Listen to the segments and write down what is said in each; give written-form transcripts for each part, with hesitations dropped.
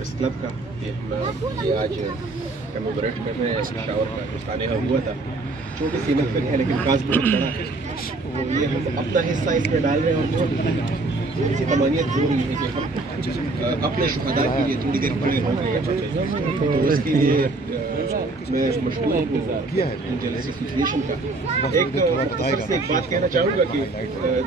اس club کا کہ ہم یہ آج کمیموریٹ کر رہے ہیں پشاور کا جو سانحہ ہوا تھا. چھوٹی سی محفل ہے لیکن کاز بہت بڑا ہے. تو یہ ہم اپنا حصہ اس میں ڈال رہے ہیں اور بہت سی تمانیت ضروری ہے کہ ہم اپنے شہداء کے لیے تھوڑی دیر کھڑے ہو گئے. تو اس کے لیے میں مشہور انجل ایسوسیشن کا ایک بات کہنا چاہوں گا کہ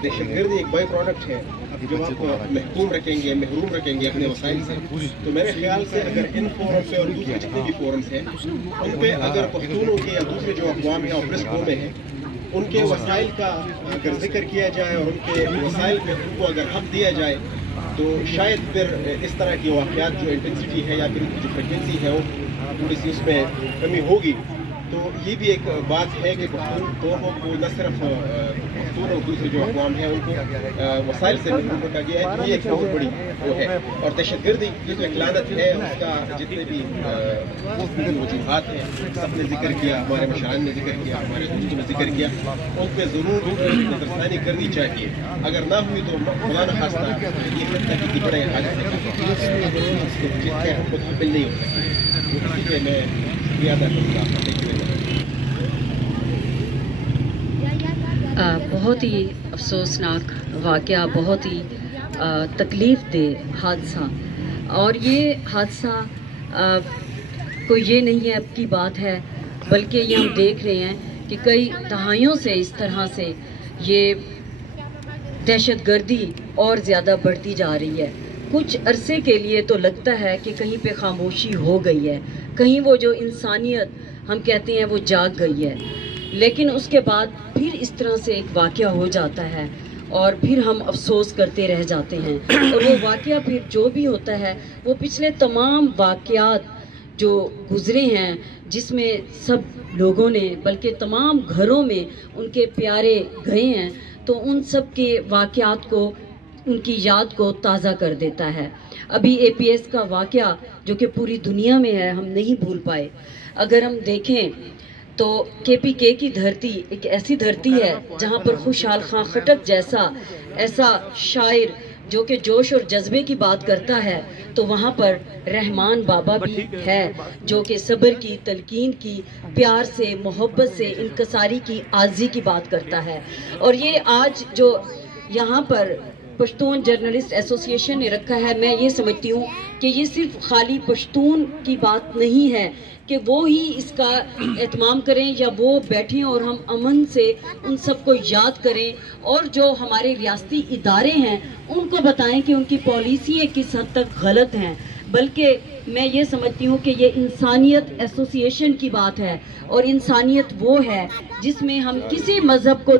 دہشت گردی ایک بائی پروڈکٹ ہے. جب آپ محکوم رکھیں گے محروم رکھیں گے اپنے وسائل سے تو میرے خیال سے اگر ان فورم پہ اور دوسرے جتنے بھی فورمس ہیں ان پہ اگر پختونوں کے یا دوسرے جو اقوام ہیں آپریس قوم میں ہیں ان کے وسائل کا اگر ذکر کیا جائے اور ان کے وسائل پہ ان کو اگر حق دیا جائے تو شاید پھر اس طرح کی واقعات جو انٹینسٹی ہے یا پھر جو فریکوینسی ہے وہ تھوڑی سی اس میں کمی ہوگی. تو یہ بھی ایک بات ہے کہ پختون قوموں کو نہ صرف پختون اور دوسرے جو اقوام ہیں ان کو وسائل سے محروم رکھا گیا ہے. یہ ایک بہت بڑی وہ ہے. اور دہشت گردی یہ جو ایک لعنت ہے اس کا جتنے بھی وجوہات ہیں سب نے ذکر کیا, ہمارے مشاہد نے ذکر کیا, ہمارے دوستوں نے ذکر کیا, ان پہ ضرور نظر ثانی کرنی چاہیے. اگر نہ ہوئی تو خدا نخواستہ یہ فتنہ کسی بڑے حادثے جس سے ہم متقبل نہیں ہو سکتے. اسی لیے میں شکریہ ادا کروں گا. بہت ہی افسوسناک واقعہ, بہت ہی تکلیف دہ حادثہ. اور یہ حادثہ کوئی یہ نہیں ہے اب کی بات ہے, بلکہ یہ ہم دیکھ رہے ہیں کہ کئی دہائیوں سے اس طرح سے یہ دہشت گردی اور زیادہ بڑھتی جا رہی ہے. کچھ عرصے کے لیے تو لگتا ہے کہ کہیں پہ خاموشی ہو گئی ہے, کہیں وہ جو انسانیت ہم کہتے ہیں وہ جاگ گئی ہے, لیکن اس کے بعد پھر اس طرح سے ایک واقعہ ہو جاتا ہے اور پھر ہم افسوس کرتے رہ جاتے ہیں. اور وہ واقعہ پھر جو بھی ہوتا ہے وہ پچھلے تمام واقعات جو گزرے ہیں جس میں سب لوگوں نے بلکہ تمام گھروں میں ان کے پیارے گئے ہیں, تو ان سب کے واقعات کو ان کی یاد کو تازہ کر دیتا ہے. ابھی اے پی ایس کا واقعہ جو کہ پوری دنیا میں ہے ہم نہیں بھول پائے. اگر ہم دیکھیں تو کے پی کے کی دھرتی ایک ایسی دھرتی ہے جہاں پر خوشحال خان خٹک جیسا ایسا شاعر جو کہ جوش اور جذبے کی بات کرتا ہے, تو وہاں پر رحمان بابا بھی ہے جو کہ صبر کی, تلقین کی, پیار سے, محبت سے, انکساری کی, عاجزی کی بات کرتا ہے. اور یہ آج جو یہاں پر پشتون جرنلسٹ ایسوسیشن نے رکھا ہے, میں یہ سمجھتی ہوں کہ یہ صرف خالی پشتون کی بات نہیں ہے کہ وہ ہی اس کا اہتمام کریں یا وہ بیٹھیں اور ہم امن سے ان سب کو یاد کریں, اور جو ہمارے ریاستی ادارے ہیں ان کو بتائیں کہ ان کی پالیسیاں کس حد تک غلط ہیں. بلکہ میں یہ سمجھتی ہوں کہ یہ انسانیت ایسوسیشن کی بات ہے, اور انسانیت وہ ہے جس میں ہم کسی مذہب کو